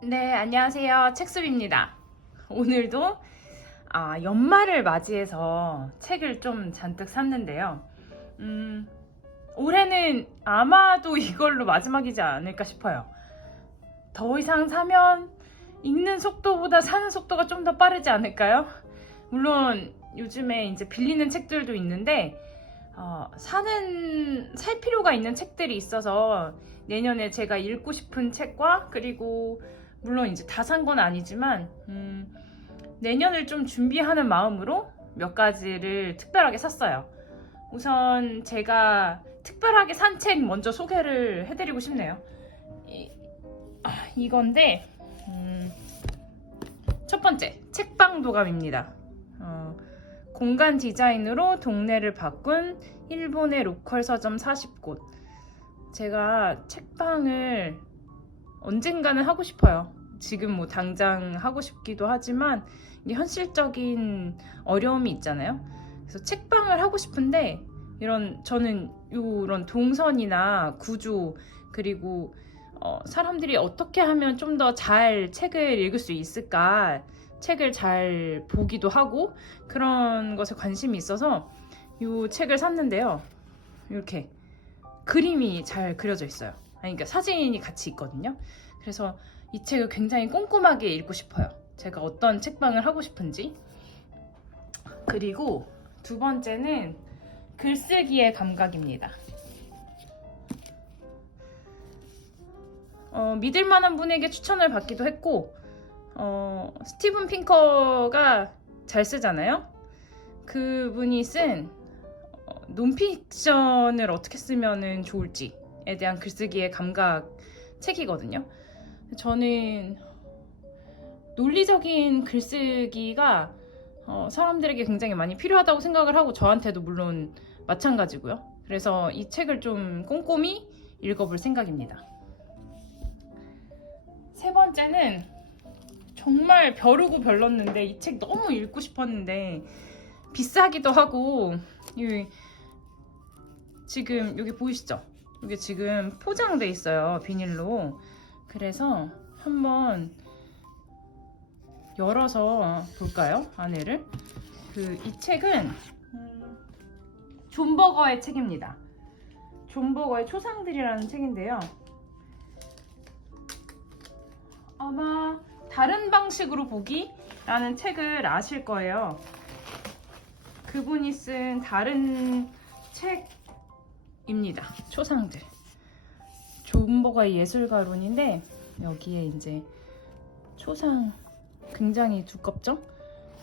네, 안녕하세요. 책숲입니다. 오늘도 연말을 맞이해서 책을 좀 잔뜩 샀는데요. 올해는 아마도 이걸로 마지막이지 않을까 싶어요. 더 이상 사면 읽는 속도보다 사는 속도가 좀 더 빠르지 않을까요? 물론 요즘에 이제 빌리는 책들도 있는데 살 필요가 있는 책들이 있어서 내년에 제가 읽고 싶은 책과 그리고 물론 이제 다 산 건 아니지만 내년을 좀 준비하는 마음으로 몇 가지를 특별하게 샀어요. 우선 제가 특별하게 산 책 먼저 소개를 해드리고 싶네요. 이건데 첫 번째 책방 도감입니다. 공간 디자인으로 동네를 바꾼 일본의 로컬 서점 40곳. 제가 책방을 언젠가는 하고 싶어요. 지금 뭐 당장 하고 싶기도 하지만 이게 현실적인 어려움이 있잖아요. 그래서 책방을 하고 싶은데 저는 이런 동선이나 구조 그리고 사람들이 어떻게 하면 좀 더 잘 책을 읽을 수 있을까, 책을 잘 보기도 하고 그런 것에 관심이 있어서 이 책을 샀는데요. 이렇게 그림이 잘 그려져 있어요. 그러니까 사진이 같이 있거든요. 그래서 이 책을 굉장히 꼼꼼하게 읽고 싶어요. 제가 어떤 책방을 하고 싶은지. 그리고 두 번째는 글쓰기의 감각입니다. 믿을 만한 분에게 추천을 받기도 했고 스티븐 핑커가 잘 쓰잖아요. 그분이 쓴 논픽션을 어떻게 쓰면 좋을지에 대한 글쓰기의 감각 책이거든요. 저는 논리적인 글쓰기가 사람들에게 굉장히 많이 필요하다고 생각을 하고 저한테도 물론 마찬가지고요. 그래서 이 책을 좀 꼼꼼히 읽어볼 생각입니다. 세 번째는 정말 벼르고 별렀는데 이 책 너무 읽고 싶었는데 비싸기도 하고 지금 여기 보이시죠? 이게 지금 포장돼 있어요, 비닐로. 그래서 한번 열어서 볼까요? 안에를. 이 책은 존 버거의 책입니다. 존 버거의 초상들이라는 책인데요. 아마 다른 방식으로 보기라는 책을 아실 거예요. 그분이 쓴 다른 책입니다. 초상들. 존 버거의 예술가론인데 여기에 이제 초상 굉장히 두껍죠?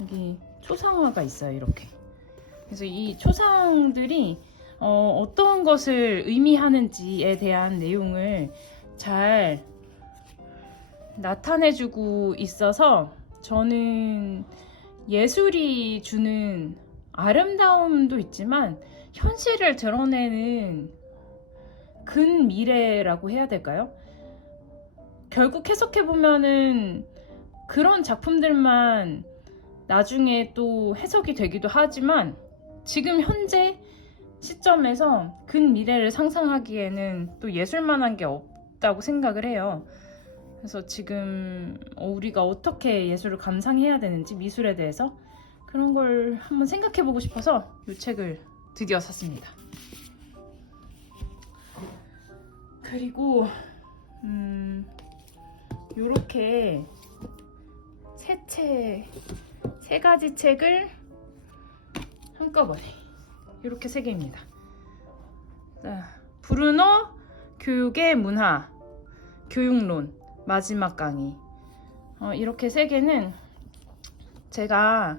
여기 초상화가 있어요. 이렇게. 그래서 이 초상들이 어떤 것을 의미하는지에 대한 내용을 잘 나타내주고 있어서 저는 예술이 주는 아름다움도 있지만 현실을 드러내는 근미래라고 해야 될까요? 결국 해석해보면은 그런 작품들만 나중에 또 해석이 되기도 하지만 지금 현재 시점에서 근미래를 상상하기에는 또 예술만한 게 없다고 생각을 해요. 그래서 지금 우리가 어떻게 예술을 감상해야 되는지, 미술에 대해서 그런 걸 한번 생각해보고 싶어서 이 책을 드디어 샀습니다. 그리고 요렇게 세 가지 책을 한꺼번에 이렇게 세 개입니다. 브루노 교육의 문화, 교육론, 마지막 강의. 이렇게 세 개는 제가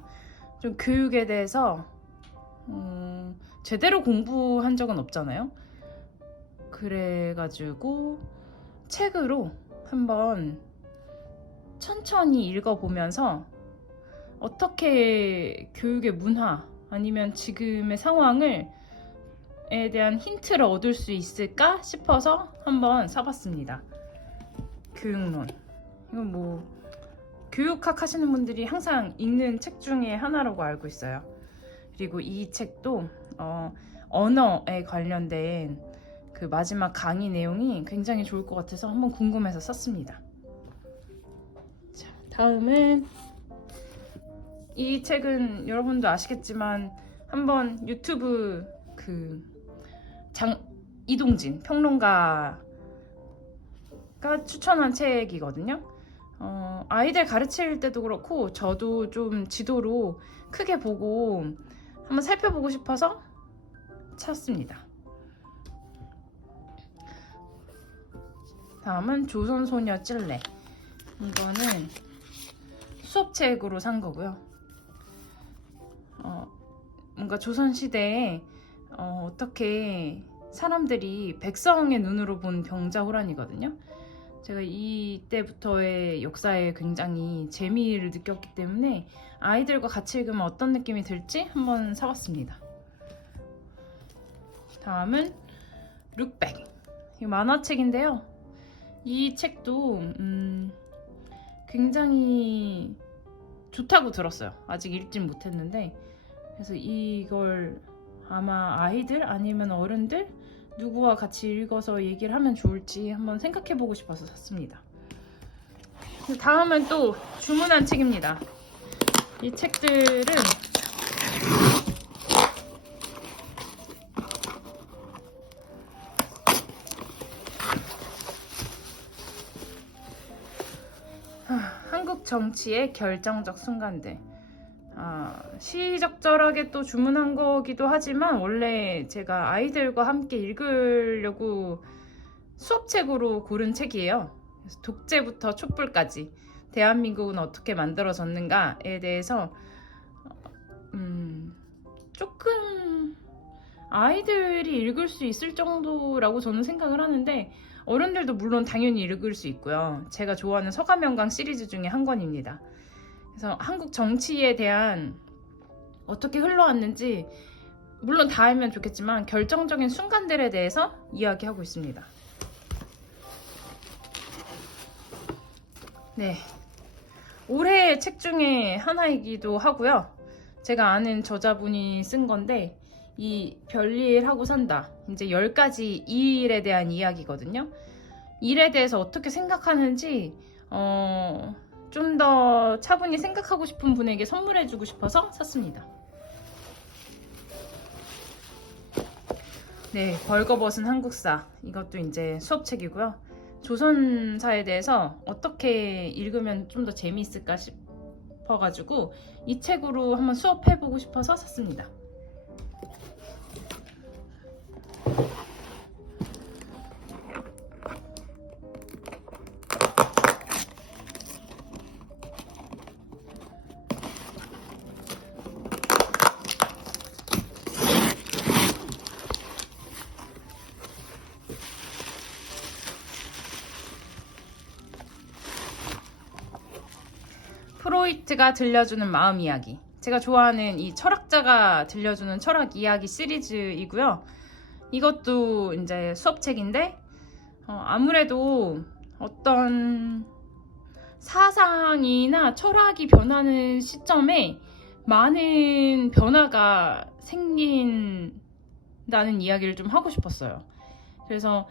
좀 교육에 대해서 제대로 공부한 적은 없잖아요. 그래가지고 책으로 한번 천천히 읽어보면서 어떻게 교육의 문화 아니면 지금의 상황에 대한 힌트를 얻을 수 있을까 싶어서 한번 사봤습니다. 교육론. 이건 뭐 교육학 하시는 분들이 항상 읽는 책 중에 하나라고 알고 있어요. 그리고 이 책도 언어에 관련된 그 마지막 강의 내용이 굉장히 좋을 것 같아서 한번 궁금해서 샀습니다. 다음은 이 책은 여러분도 아시겠지만 한번 유튜브 이동진 평론가가 추천한 책이거든요. 아이들 가르칠 때도 그렇고 저도 좀 지도로 크게 보고 한번 살펴보고 싶어서 찾습니다. 다음은 조선소녀 찔레. 이거는 수업책으로 산 거고요. 뭔가 조선시대에 어떻게 사람들이 백성의 눈으로 본 병자호란이거든요. 제가 이때부터의 역사에 굉장히 재미를 느꼈기 때문에 아이들과 같이 읽으면 어떤 느낌이 들지 한번 사봤습니다. 다음은 룩백. 이 만화책인데요. 이 책도 굉장히 좋다고 들었어요. 아직 읽진 못했는데, 그래서 이걸 아마 아이들 아니면 어른들 누구와 같이 읽어서 얘기를 하면 좋을지 한번 생각해보고 싶어서 샀습니다. 다음은 또 주문한 책입니다. 이 책들은 한국 정치의 결정적 순간들. 시의적절하게 또 주문한 거기도 하지만 원래 제가 아이들과 함께 읽으려고 수업책으로 고른 책이에요. 그래서 독재부터 촛불까지 대한민국은 어떻게 만들어졌는가에 대해서 조금 아이들이 읽을 수 있을 정도라고 저는 생각을 하는데, 어른들도 물론 당연히 읽을 수 있고요. 제가 좋아하는 서가명강 시리즈 중에 한 권입니다. 그래서 한국 정치에 대한 어떻게 흘러왔는지 물론 다 알면 좋겠지만 결정적인 순간들에 대해서 이야기하고 있습니다. 네, 올해의 책 중에 하나이기도 하고요. 제가 아는 저자분이 쓴 건데, 이 별일 하고 산다, 이제 10가지 일에 대한 이야기거든요. 일에 대해서 어떻게 생각하는지 좀 더 차분히 생각하고 싶은 분에게 선물해주고 싶어서 샀습니다. 네, 벌거벗은 한국사. 이것도 이제 수업책이고요. 조선사에 대해서 어떻게 읽으면 좀 더 재미있을까 싶어가지고 이 책으로 한번 수업해보고 싶어서 샀습니다. 프로이트가 들려주는 마음 이야기. 제가 좋아하는 이 철학자가 들려주는 철학 이야기 시리즈이고요. 이것도 이제 수업책인데 아무래도 어떤 사상이나 철학이 변하는 시점에 많은 변화가 생긴다는 이야기를 좀 하고 싶었어요. 그래서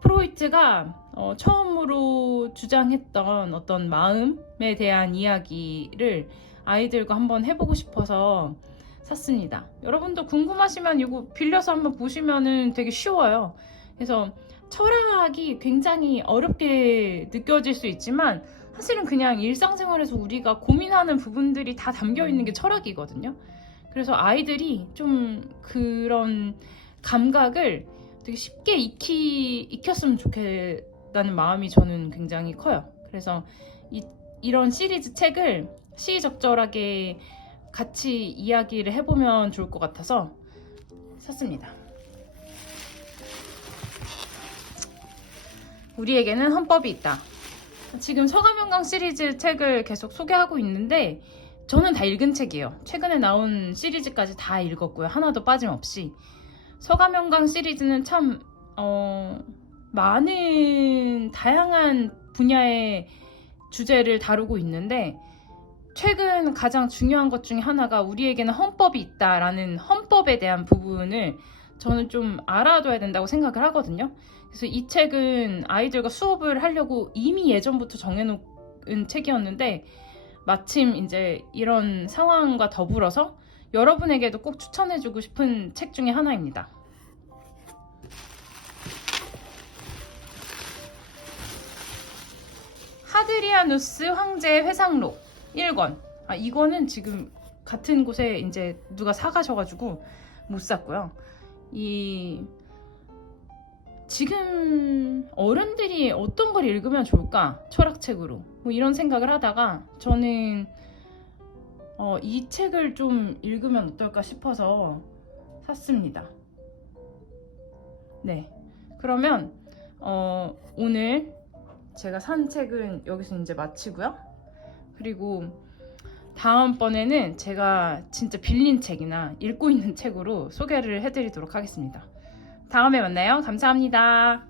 프로이트가 처음으로 주장했던 어떤 마음에 대한 이야기를 아이들과 한번 해보고 싶어서 샀습니다. 여러분도 궁금하시면 이거 빌려서 한번 보시면은 되게 쉬워요. 그래서 철학이 굉장히 어렵게 느껴질 수 있지만 사실은 그냥 일상생활에서 우리가 고민하는 부분들이 다 담겨 있는 게 철학이거든요. 그래서 아이들이 좀 그런 감각을 되게 쉽게 익혔으면 좋겠다는 마음이 저는 굉장히 커요. 그래서 이런 시리즈 책을 시의적절하게 같이 이야기를 해보면 좋을 것 같아서 샀습니다. 우리에게는 헌법이 있다. 지금 서가명강 시리즈 책을 계속 소개하고 있는데 저는 다 읽은 책이에요. 최근에 나온 시리즈까지 다 읽었고요. 하나도 빠짐없이. 서가명강 시리즈는 참 많은 다양한 분야의 주제를 다루고 있는데, 최근 가장 중요한 것 중에 하나가 우리에게는 헌법이 있다라는 헌법에 대한 부분을 저는 좀 알아둬야 된다고 생각을 하거든요. 그래서 이 책은 아이들과 수업을 하려고 이미 예전부터 읽은 책이었는데 마침 이제 이런 상황과 더불어서 여러분에게도 꼭 추천해주고 싶은 책 중에 하나입니다. 하드리아누스 황제의 회상록 1권. 이거는 지금 같은 곳에 이제 누가 사가셔가지고 못 샀고요. 지금 어른들이 어떤 걸 읽으면 좋을까? 철학책으로. 뭐 이런 생각을 하다가 저는 이 책을 좀 읽으면 어떨까 싶어서 샀습니다. 네. 그러면 오늘 제가 산 책은 여기서 이제 마치고요. 그리고 다음번에는 제가 진짜 빌린 책이나 읽고 있는 책으로 소개를 해드리도록 하겠습니다. 다음에 만나요. 감사합니다.